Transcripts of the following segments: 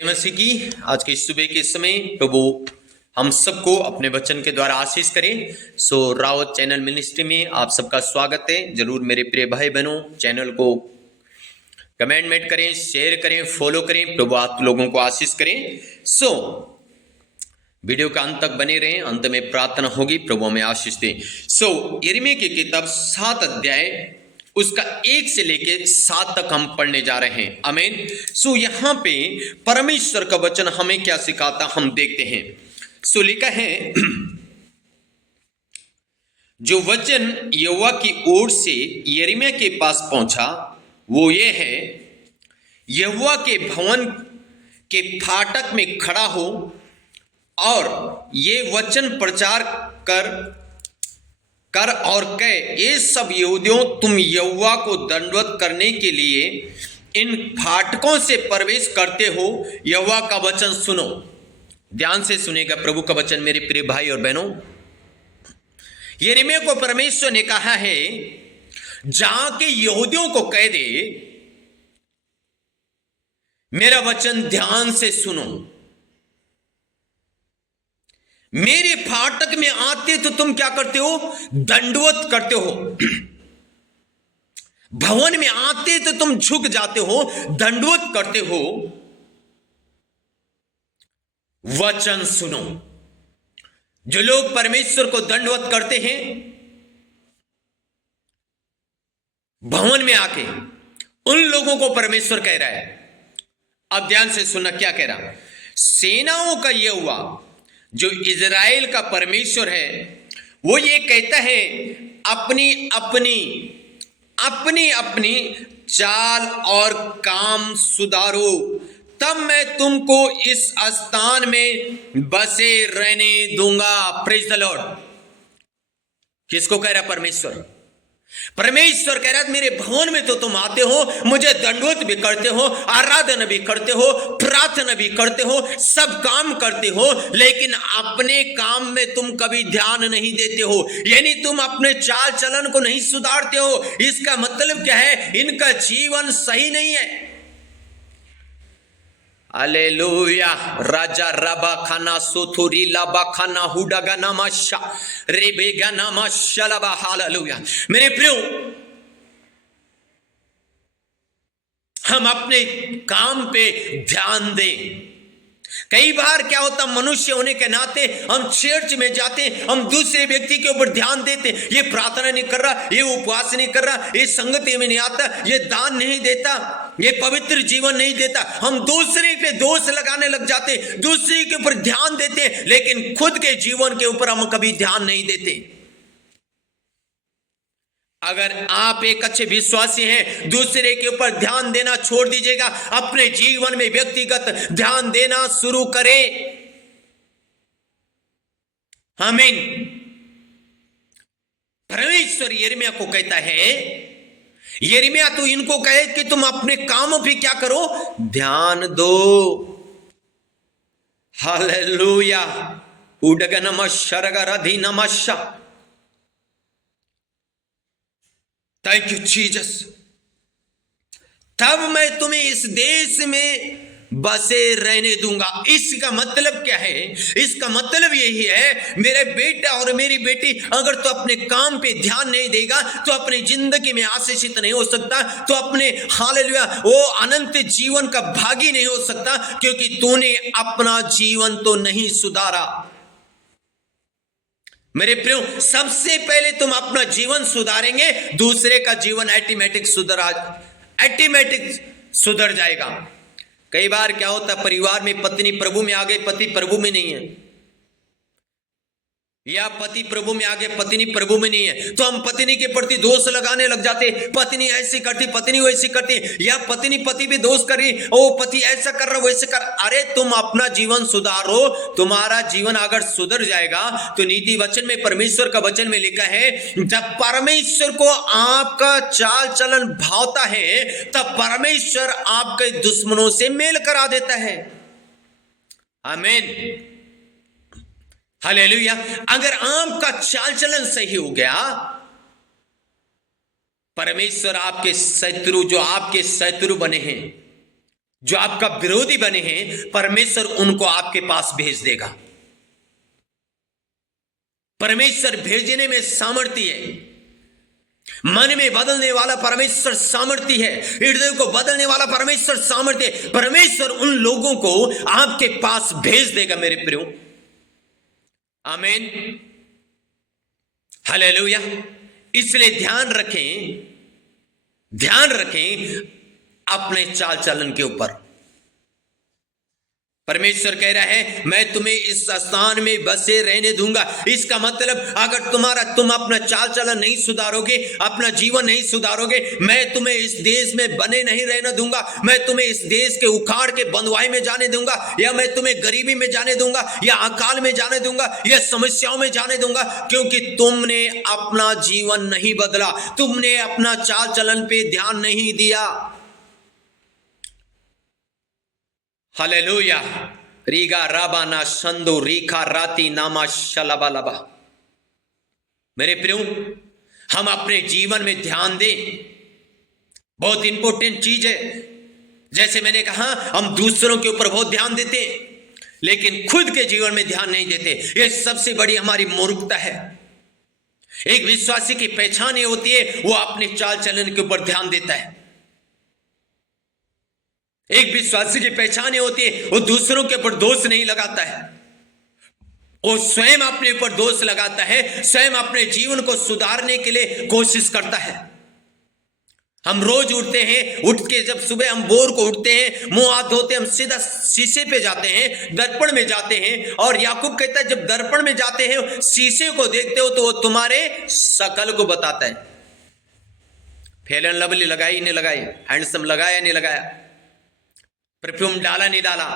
मसीह की आज के सुबह के समय प्रभु हम सबको अपने वचन के द्वारा आशीष करें। रावत चैनल मिनिस्ट्री में आप सबका स्वागत है। जरूर मेरे प्रिय भाई बहनों, चैनल को कमेंट करें, शेयर करें, फॉलो करें। प्रभु आप लोगों को आशीष करें। वीडियो का अंत तक बने रहें। अंत में प्रार्थना होगी, प्रभु हमें आशीष दें। यिर्मयाह की किताब 7 अध्याय उसका 1 से लेके 7 तक हम पढ़ने जा रहे हैं। आमीन। यहां पे परमेश्वर का वचन हमें क्या सिखाता हम देखते हैं। लिखा है, जो वचन यहोवा की ओर से यिर्मयाह के पास पहुंचा वो ये है, यहोवा के भवन के फाटक में खड़ा हो और ये वचन प्रचार कर और कह, ये सब यहूदियों, तुम यहोवा को दंडवत करने के लिए इन फाटकों से प्रवेश करते हो। यहोवा का वचन सुनो। ध्यान से सुनेगा प्रभु का वचन मेरे प्रिय भाई और बहनों। यिर्मयाह को परमेश्वर ने कहा है, जहां के यहूदियों को कह दे, मेरा वचन ध्यान से सुनो। मेरे फाटक में आते तो तुम क्या करते हो? दंडवत करते हो। भवन में आते तो तुम झुक जाते हो, दंडवत करते हो। वचन सुनो। जो लोग परमेश्वर को दंडवत करते हैं, भवन में आके, उन लोगों को परमेश्वर कह रहा है। अब ध्यान से सुनना क्या कह रहा। सेनाओं का यहोवा जो इज़राइल का परमेश्वर है, वो ये कहता है, अपनी अपनी चाल और काम सुधारो, तब मैं तुमको इस स्थान में बसे रहने दूंगा। Praise the Lord. किसको कह रहा परमेश्वर? परमेश्वर कह रहा है, मेरे भवन में तो तुम आते हो, मुझे दंडवत भी करते हो, आराधना भी करते हो, प्रार्थना भी करते हो, सब काम करते हो, लेकिन अपने काम में तुम कभी ध्यान नहीं देते हो। यानी तुम अपने चाल चलन को नहीं सुधारते हो। इसका मतलब क्या है? इनका जीवन सही नहीं है। हालेलुया। राजा रबा खाना सोथुरी लाबा खाना हुडागा नामाशा रेबेगा नामाशा लबा। हालेलुया। मेरे प्रियो, हम अपने काम पे ध्यान दें। कई बार क्या होता, मनुष्य होने के नाते हम चर्च में जाते हैं, हम दूसरे व्यक्ति के ऊपर ध्यान देते, ये प्रार्थना नहीं कर रहा, ये उपवास नहीं कर रहा, ये संगति में नहीं आता, ये दान नहीं देता, ये पवित्र जीवन नहीं देता। हम दूसरे पे दोष लगाने लग जाते, दूसरे के ऊपर ध्यान देते, लेकिन खुद के जीवन के ऊपर हम कभी ध्यान नहीं देते। अगर आप एक अच्छे विश्वासी हैं, दूसरे के ऊपर ध्यान देना छोड़ दीजिएगा, अपने जीवन में व्यक्तिगत ध्यान देना शुरू करें। आमीन। परमेश्वर यिर्मयाह को कहता है, यिर्मयाह तू इनको कहे कि तुम अपने कामों पे क्या करो? ध्यान दो। हालेलुया। उडग नमः रधि नमः। Thank you Jesus. तब मैं तुम्हें इस देश में बसे रहने दूंगा। इसका मतलब क्या है? इसका मतलब यही है, मेरे बेटा और मेरी बेटी, अगर तू अपने काम पे ध्यान नहीं देगा तो अपनी जिंदगी में आशीषित नहीं हो सकता, तो अपने हालेलुया वो अनंत जीवन का भागी नहीं हो सकता, क्योंकि तूने अपना जीवन तो नहीं सुधारा। मेरे प्रियो, सबसे पहले तुम अपना जीवन सुधारेंगे, दूसरे का जीवन ऑटोमेटिक सुधर जाएगा। कई बार क्या होता है, परिवार में पत्नी प्रभु में आ गई, पति प्रभु में नहीं है, या पति प्रभु में आ गए, पत्नी प्रभु में नहीं है, तो हम पत्नी के प्रति दोष लगाने लग जाते। पत्नी ऐसी करती, पत्नी वैसी करती, या पत्नी पति पे दोष कर रही, ओ पति ऐसा कर रहा वैसे कर। अरे तुम अपना जीवन सुधारो। तुम्हारा जीवन अगर सुधर जाएगा तो नीति वचन में, परमेश्वर का वचन में लिखा है, जब परमेश्वर को आपका चाल चलन भावता है, तब परमेश्वर आपके दुश्मनों से मेल करा देता है। आमीन। हालेलुया। अगर आपका चाल चलन सही हो गया, परमेश्वर आपके शत्रु, जो आपके शत्रु बने हैं, जो आपका विरोधी बने हैं, परमेश्वर उनको आपके पास भेज देगा। परमेश्वर भेजने में सामर्थ्य है। मन में बदलने वाला परमेश्वर सामर्थ्य है। हृदय को बदलने वाला परमेश्वर सामर्थ्य है। परमेश्वर उन लोगों को आपके पास भेज देगा मेरे प्रियो। आमीन, हालेलुया। इसलिए ध्यान रखें अपने चाल चलन के ऊपर। परमेश्वर कह रहा है मैं तुम्हें इस स्थान में बसे रहने दूंगा। इसका मतलब अगर तुम अपना चाल चलन नहीं सुधारोगे, अपना जीवन नहीं सुधारोगे, मैं तुम्हें इस देश में बने नहीं रहने दूंगा। मैं तुम्हें इस देश के उखाड़ के बंधुआई में जाने दूंगा, या मैं तुम्हें गरीबी में जाने दूंगा, या अकाल में जाने दूंगा, या समस्याओं में जाने दूंगा, क्योंकि तुमने अपना जीवन नहीं बदला, तुमने अपना चाल चलन पे ध्यान नहीं दिया। हालेलुया। रीगा राबाना संदो रीखा राती नामा शलबा लबा। मेरे प्रियो, हम अपने जीवन में ध्यान दें, बहुत इंपॉर्टेंट चीज है। जैसे मैंने कहा, हम दूसरों के ऊपर बहुत ध्यान देते हैं, लेकिन खुद के जीवन में ध्यान नहीं देते। यह सबसे बड़ी हमारी मूर्खता है। एक विश्वासी की पहचान ये होती है, वो अपने चाल चलन के ऊपर ध्यान देता है। एक विश्वासी की पहचान ये होती है, वो दूसरों के ऊपर दोष नहीं लगाता है, वो स्वयं अपने ऊपर दोष लगाता है, स्वयं अपने जीवन को सुधारने के लिए कोशिश करता है। हम रोज उठते हैं, उठ के जब सुबह हम भोर को उठते हैं, मुंह हाथ धोते, हम सीधा शीशे पे जाते हैं, दर्पण में जाते हैं, और याकूब कहता है जब दर्पण में जाते हैं, शीशे को देखते हो तो वो तुम्हारे शकल को बताता है। फेयर एंड लवली लगाई नहीं लगाई, हैंडसम लगाया नहीं लगाया, परफ्यूम डाला नहीं डाला,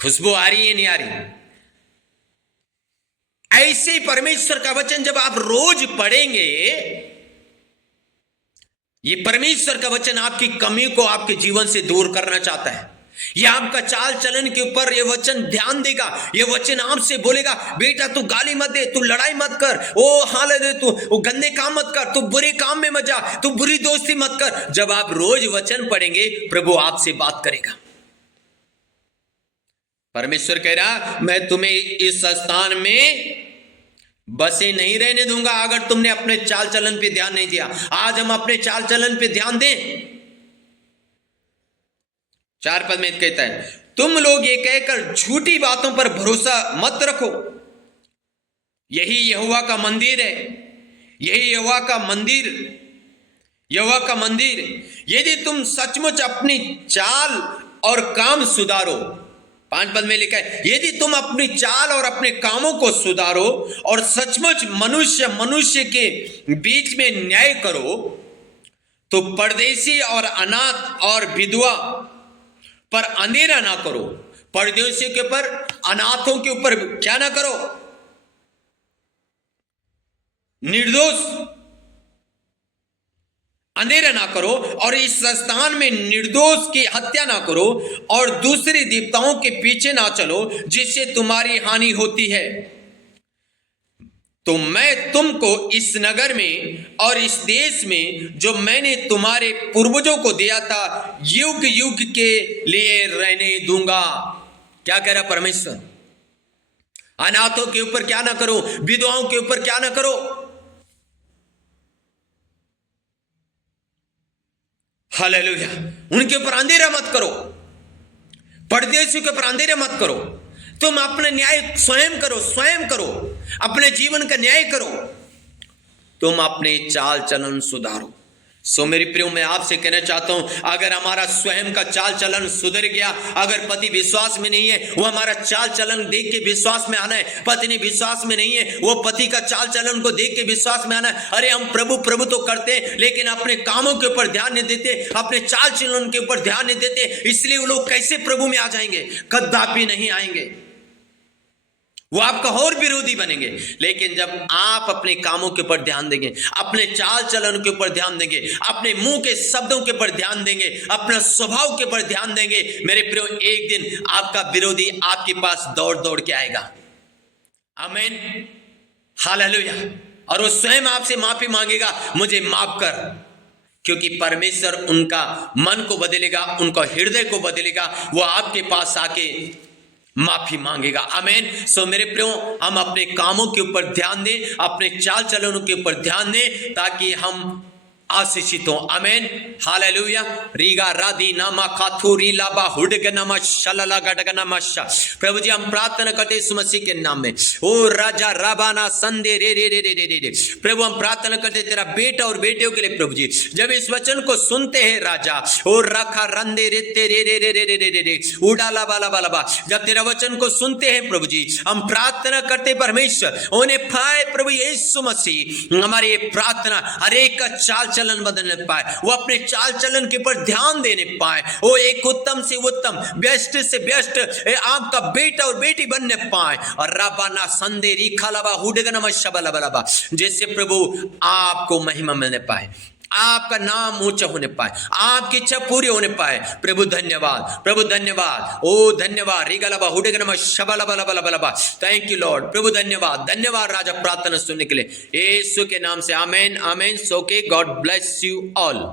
खुशबू आ रही है नहीं आ रही। ऐसे परमेश्वर का वचन जब आप रोज पढ़ेंगे, ये परमेश्वर का वचन आपकी कमी को आपके जीवन से दूर करना चाहता है। ये आपका चाल चलन के ऊपर ये वचन ध्यान देगा। ये वचन आपसे बोलेगा, बेटा तू गाली मत दे, तू लड़ाई मत कर, ओ हाल दे, तू गंदे काम मत कर, तू बुरे काम में मत जा, तू बुरी दोस्ती मत कर। जब आप रोज वचन पढ़ेंगे, प्रभु आपसे बात करेगा। परमेश्वर कह रहा, मैं तुम्हें इस स्थान में बसे नहीं रहने दूंगा अगर तुमने अपने चाल चलन पे ध्यान नहीं दिया। आज हम अपने चाल चलन पे ध्यान दें। 4 पद में कहता है, तुम लोग ये कहकर झूठी बातों पर भरोसा मत रखो, यही यहोवा का मंदिर है, यही यहोवा का मंदिर। यदि तुम सचमुच अपनी चाल और काम सुधारो, 5 पद में लिखा है, यदि तुम अपनी चाल और अपने कामों को सुधारो और सचमुच मनुष्य के बीच में न्याय करो, तो परदेशी और अनाथ और विधवा पर अंधेरा ना करो। परदेशियों के ऊपर, अनाथों के ऊपर क्या ना करो, निर्दोष अंधेरा ना करो, और इस स्थान में निर्दोष की हत्या ना करो, और दूसरी देवताओं के पीछे ना चलो जिससे तुम्हारी हानि होती है। तो मैं तुमको इस नगर में और इस देश में जो मैंने तुम्हारे पूर्वजों को दिया था, युग युग के लिए रहने दूंगा। क्या कह रहा परमेश्वर? अनाथों के ऊपर क्या ना करो, विधवाओं के ऊपर क्या ना करो, हालेलुया, उनके ऊपर अंधेरा मत करो, परदेशियों के ऊपर अंधेरा मत करो। तुम अपने न्याय स्वयं करो, अपने जीवन का न्याय करो, तुम अपने चाल चलन सुधारो। सो मेरे प्रियो, मैं आपसे कहना चाहता हूं, अगर हमारा स्वयं का चाल चलन सुधर गया, अगर पति विश्वास में नहीं है, वो हमारा चाल चलन देख के विश्वास में आना है। पत्नी विश्वास में नहीं है, वो पति का चाल चलन को देख के विश्वास में आना है। अरे हम प्रभु तो करते हैं, लेकिन अपने कामों के ऊपर ध्यान नहीं देते, अपने चाल चलन के ऊपर ध्यान नहीं देते, इसलिए वो लोग कैसे प्रभु में आ जाएंगे? कदापि नहीं आएंगे, वो आपका और विरोधी बनेंगे। लेकिन जब आप अपने कामों के ऊपर ध्यान देंगे, अपने चाल चलन के ऊपर ध्यान देंगे, अपने मुंह के शब्दों के ऊपर ध्यान देंगे, अपने स्वभाव के ऊपर ध्यान देंगे, मेरे प्रियो, एक दिन आपका विरोधी आपके पास दौड़ दौड़ के आएगा। आमीन, हालेलुया। और वो स्वयं आपसे माफी मांगेगा, मुझे माफ कर, क्योंकि परमेश्वर उनका मन को बदलेगा, उनका हृदय को बदलेगा, वो आपके पास आके माफी मांगेगा। आमीन। सो मेरे प्रियो, हम अपने कामों के ऊपर ध्यान दें, अपने चाल चलनों के ऊपर ध्यान दें, ताकि हम आशीषित हो। आमीन। हालेलुया। रीगा राधी नामा खाथुरी लाबा हुडग नामा शलला गडग नामा शा। प्रभु जी, हम प्रार्थना करते यीशु मसीह के नाम में। ओ राजा राबाना संदे रे रे रे रे रे रे। प्रभु, हम प्रार्थना करते तेरा बेटा और बेटियों के लिए प्रभु जी, जब इस वचन को सुनते हैं राजा, ओ रखा रंदे रे रे रे रे रे रे रे रे उड़ाला बाला बाला बा, जब तेरा वचन को सुनते हैं प्रभु जी, हम प्रार्थना करते परमेश्वर उन्हें पाए प्रभु यीशु मसीह, हमारी ये प्रार्थना हर एक का चाल चलन बदलने पाए, वो अपने चाल चलन के ऊपर ध्यान देने पाए, वो एक उत्तम से उत्तम, बेस्ट से बेस्ट आपका बेटा और बेटी बनने पाए। और राबाना संदेरी खालाबा हुडगना शबलबलबा, जैसे प्रभु आपको महिमा मिलने पाए, आपका नाम ऊंचा होने पाए, आपकी इच्छा पूरी होने पाए। प्रभु धन्यवाद, प्रभु धन्यवाद, ओ धन्यवाद। रिगलबा हुडगनमा शबलबलबलबा। Thank you Lord. प्रभु धन्यवाद, धन्यवाद राजा प्रार्थना सुनने के लिए, यीशु के नाम से आमेन आमेन। सो के गॉड ब्लेस यू ऑल।